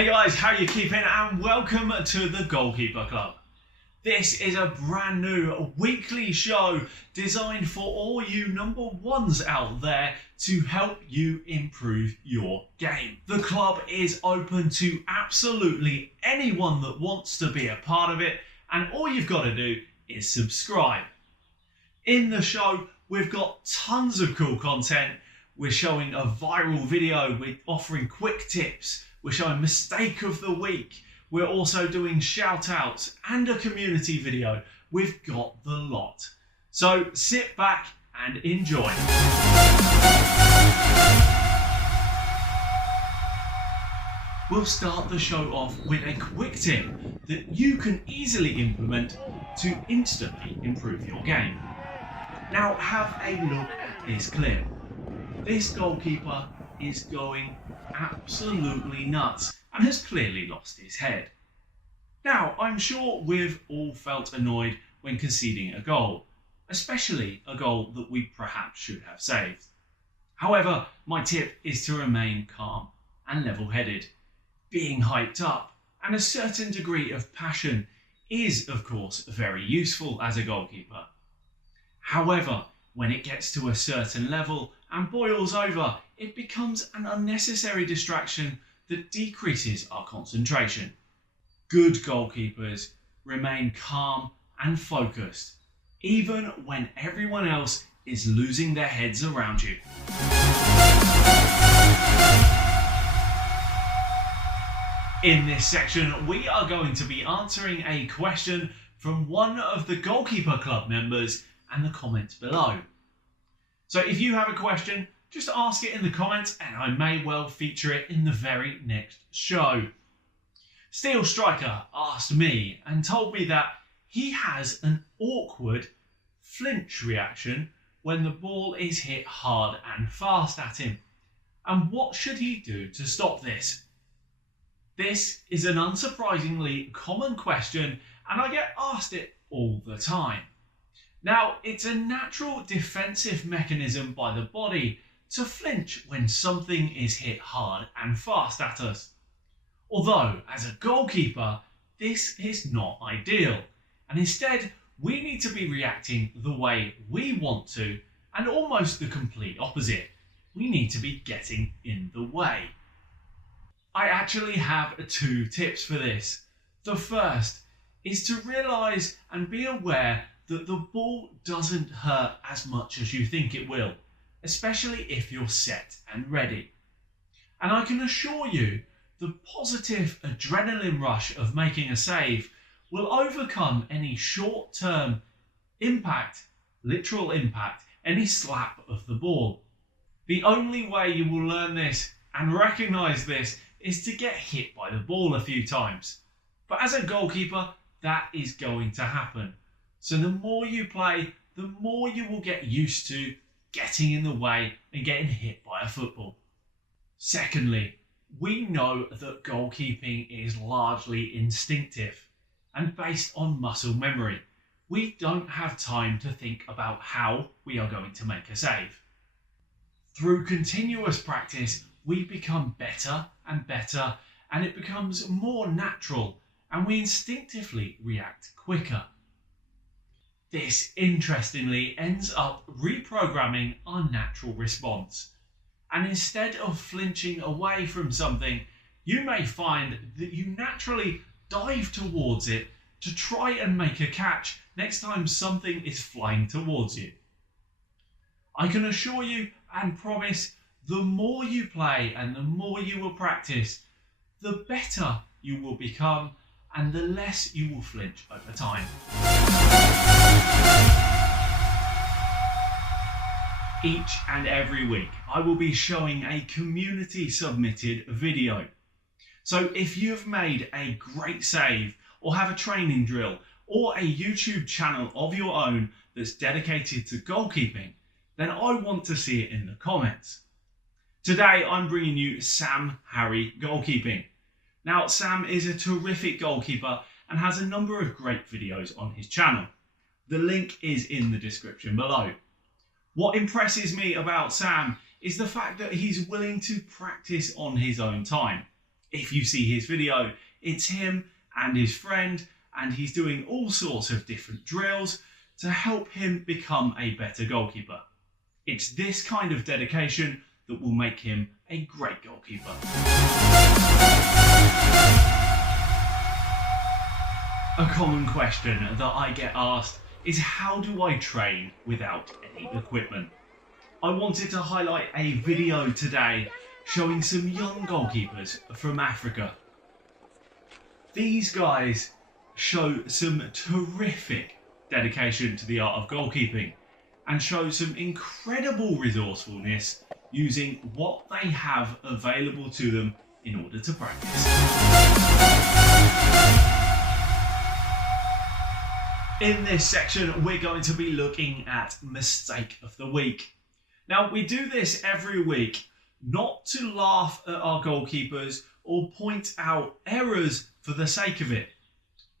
Hey guys, how you keeping? And welcome to the Goalkeeper Club. This is a brand new weekly show designed for all you number ones out there to help you improve your game. The club is open to absolutely anyone that wants to be a part of it, and all you've got to do is subscribe. In the show, we've got tons of cool content. We're showing a viral video, we're offering quick tips, we're showing mistake of the week. We're also doing shoutouts and a community video. We've got the lot. So sit back and enjoy. We'll start the show off with a quick tip that you can easily implement to instantly improve your game. Now have a look at this clip. This goalkeeper is going absolutely nuts and has clearly lost his head. Now, I'm sure we've all felt annoyed when conceding a goal, especially a goal that we perhaps should have saved. However, my tip is to remain calm and level-headed. Being hyped up and a certain degree of passion is, of course, very useful as a goalkeeper. However, when it gets to a certain level and boils over, it becomes an unnecessary distraction that decreases our concentration. Good goalkeepers remain calm and focused, even when everyone else is losing their heads around you. In this section, we are going to be answering a question from one of the Goalkeeper Club members and the comments below. So if you have a question, just ask it in the comments and I may well feature it in the very next show. Steel Striker asked me and told me that he has an awkward flinch reaction when the ball is hit hard and fast at him. And what should he do to stop this? This is an unsurprisingly common question and I get asked it all the time. Now, it's a natural defensive mechanism by the body to flinch when something is hit hard and fast at us. Although, as a goalkeeper, this is not ideal, and instead we need to be reacting the way we want to, and almost the complete opposite. We need to be getting in the way. I actually have 2 tips for this. The first is to realise and be aware that the ball doesn't hurt as much as you think it will, especially if you're set and ready. And I can assure you, the positive adrenaline rush of making a save will overcome any short-term impact, literal impact, any slap of the ball. The only way you will learn this and recognise this is to get hit by the ball a few times. But as a goalkeeper, that is going to happen. So the more you play, the more you will get used to getting in the way and getting hit by a football. Secondly, we know that goalkeeping is largely instinctive and based on muscle memory. We don't have time to think about how we are going to make a save. Through continuous practice, we become better and better, and it becomes more natural, and we instinctively react quicker. This, interestingly, ends up reprogramming our natural response. And instead of flinching away from something, you may find that you naturally dive towards it to try and make a catch next time something is flying towards you. I can assure you and promise, the more you play and the more you will practice, the better you will become and the less you will flinch over time. Each and every week, I will be showing a community submitted video. So if you've made a great save or have a training drill or a YouTube channel of your own that's dedicated to goalkeeping, then I want to see it in the comments. Today, I'm bringing you Sam Harry Goalkeeping. Now, Sam is a terrific goalkeeper and has a number of great videos on his channel. The link is in the description below. What impresses me about Sam is the fact that he's willing to practice on his own time. If you see his video, it's him and his friend, and he's doing all sorts of different drills to help him become a better goalkeeper. It's this kind of dedication that will make him a great goalkeeper. A common question that I get asked is, how do I train without any equipment? I wanted to highlight a video today showing some young goalkeepers from Africa. These guys show some terrific dedication to the art of goalkeeping and show some incredible resourcefulness using what they have available to them in order to practice. In this section, we're going to be looking at Mistake of the Week. Now, we do this every week, not to laugh at our goalkeepers or point out errors for the sake of it.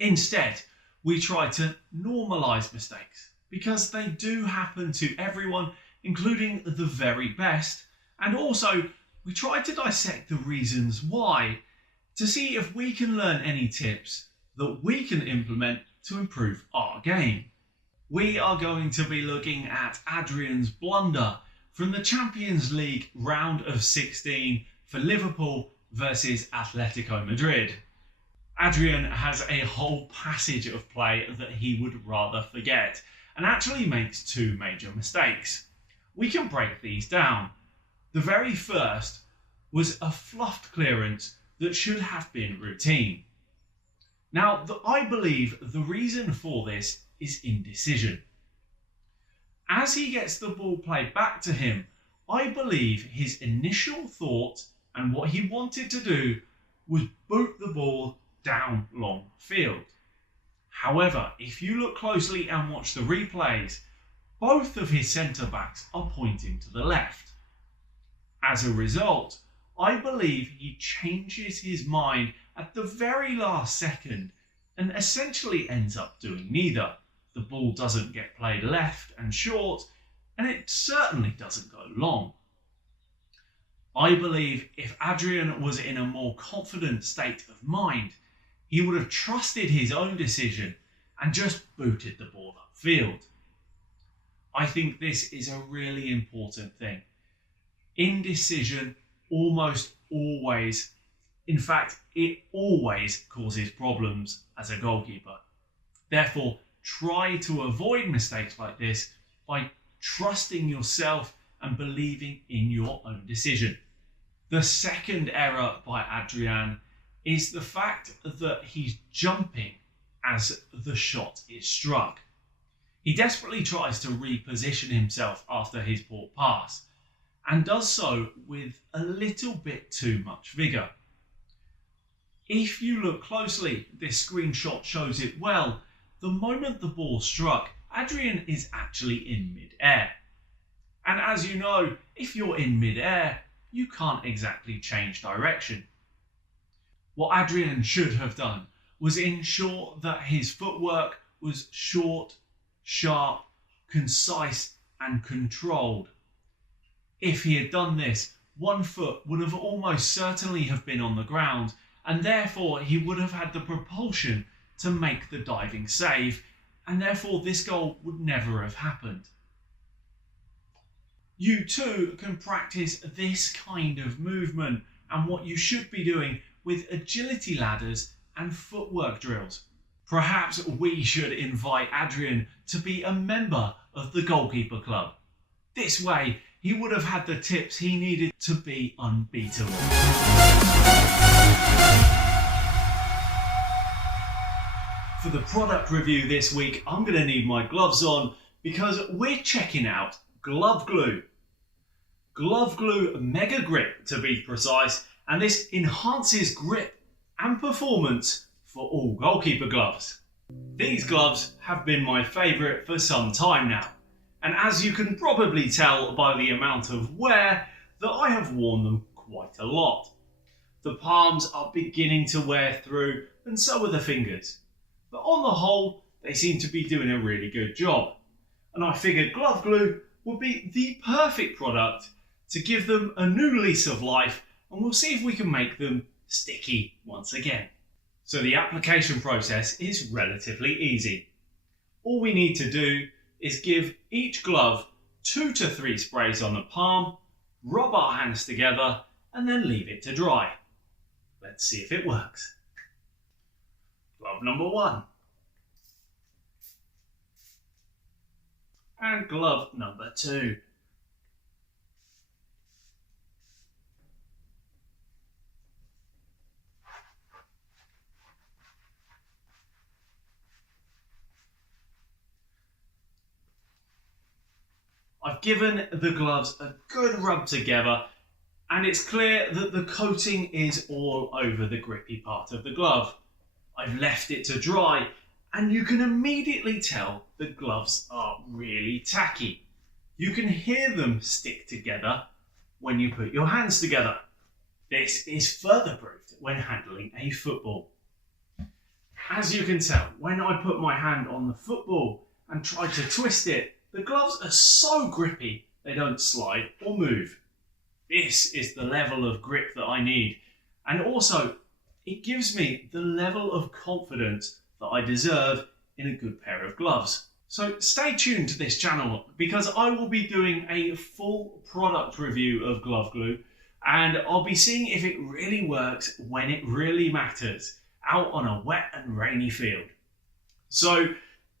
Instead, we try to normalise mistakes because they do happen to everyone, including the very best. And also, we try to dissect the reasons why to see if we can learn any tips that we can implement to improve our game. We are going to be looking at Adrian's blunder from the Champions League round of 16 for Liverpool versus Atletico Madrid. Adrian has a whole passage of play that he would rather forget and actually makes two major mistakes. We can break these down. The very first was a fluffed clearance that should have been routine. Now, I believe the reason for this is indecision. As he gets the ball played back to him, I believe his initial thought and what he wanted to do was boot the ball down long field. However, if you look closely and watch the replays, both of his centre-backs are pointing to the left. As a result, I believe he changes his mind at the very last second and essentially ends up doing neither. The ball doesn't get played left and short, and it certainly doesn't go long. I believe if Adrian was in a more confident state of mind, he would have trusted his own decision and just booted the ball upfield. I think this is a really important thing. Indecision almost always, in fact, it always causes problems as a goalkeeper. Therefore, try to avoid mistakes like this by trusting yourself and believing in your own decision. The second error by Adrian is the fact that he's jumping as the shot is struck. He desperately tries to reposition himself after his poor pass and does so with a little bit too much vigour. If you look closely, this screenshot shows it well. The moment the ball struck, Adrian is actually in mid-air. And as you know, if you're in mid-air, you can't exactly change direction. What Adrian should have done was ensure that his footwork was short, sharp, concise and controlled. If he had done this, one foot would have almost certainly have been on the ground, and therefore he would have had the propulsion to make the diving save, and therefore this goal would never have happened. You too can practice this kind of movement and what you should be doing with agility ladders and footwork drills. Perhaps we should invite Adrian to be a member of the Goalkeeper Club. This way, he would have had the tips he needed to be unbeatable. For the product review this week, I'm going to need my gloves on because we're checking out Glove Glue. Glove Glue Mega Grip to be precise, and this enhances grip and performance for all goalkeeper gloves. These gloves have been my favourite for some time now, and as you can probably tell by the amount of wear, that I have worn them quite a lot. The palms are beginning to wear through, and so are the fingers. But on the whole, they seem to be doing a really good job. And I figured Glove Glue would be the perfect product to give them a new lease of life, and we'll see if we can make them sticky once again. So the application process is relatively easy. All we need to do is give each glove 2 to 3 sprays on the palm, rub our hands together, and then leave it to dry. Let's see if it works. Glove number 1. And glove number 2. I've given the gloves a good rub together, and it's clear that the coating is all over the grippy part of the glove. I've left it to dry, and you can immediately tell the gloves are really tacky. You can hear them stick together when you put your hands together. This is further proved when handling a football. As you can tell, when I put my hand on the football and try to twist it, the gloves are so grippy they don't slide or move. This is the level of grip that I need, and also it gives me the level of confidence that I deserve in a good pair of gloves. So stay tuned to this channel because I will be doing a full product review of glove glue, and I'll be seeing if it really works when it really matters out on a wet and rainy field. So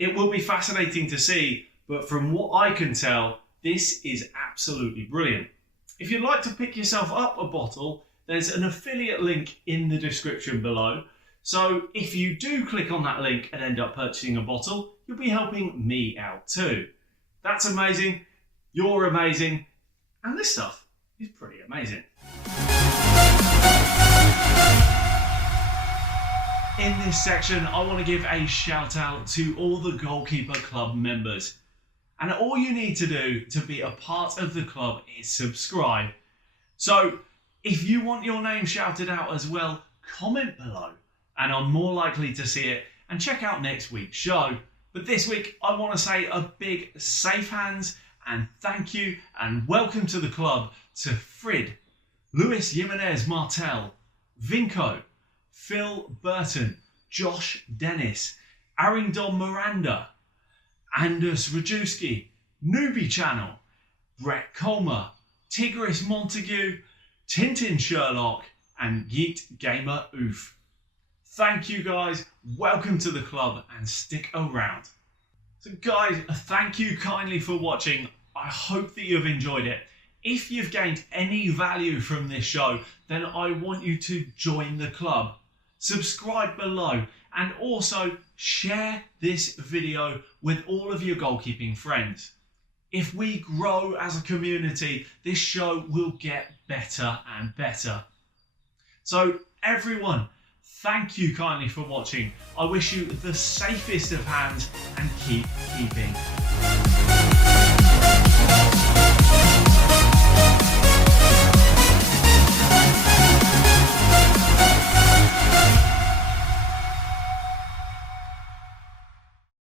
it will be fascinating to see, but from what I can tell, this is absolutely brilliant. If you'd like to pick yourself up a bottle, there's an affiliate link in the description below. So if you do click on that link and end up purchasing a bottle, you'll be helping me out too. That's amazing, you're amazing, and this stuff is pretty amazing. In this section, I want to give a shout out to all the Goalkeeper Club members. And all you need to do to be a part of the club is subscribe. So if you want your name shouted out as well, comment below and I'm more likely to see it, and check out next week's show. But this week, I want to say a big safe hands and thank you and welcome to the club to Frid, Luis Jimenez Martel, Vinco, Phil Burton, Josh Dennis, Arringdon Miranda, Anders Rajewski, Newbie Channel, Brett Colmer, Tigris Montague, Tintin Sherlock, and Yeet Gamer Oof. Thank you guys, welcome to the club and stick around. So guys, thank you kindly for watching. I hope that you've enjoyed it. If you've gained any value from this show, then I want you to join the club. Subscribe below and also share this video with all of your goalkeeping friends. If we grow as a community, this show will get better and better. So everyone, thank you kindly for watching. I wish you the safest of hands and keep keeping.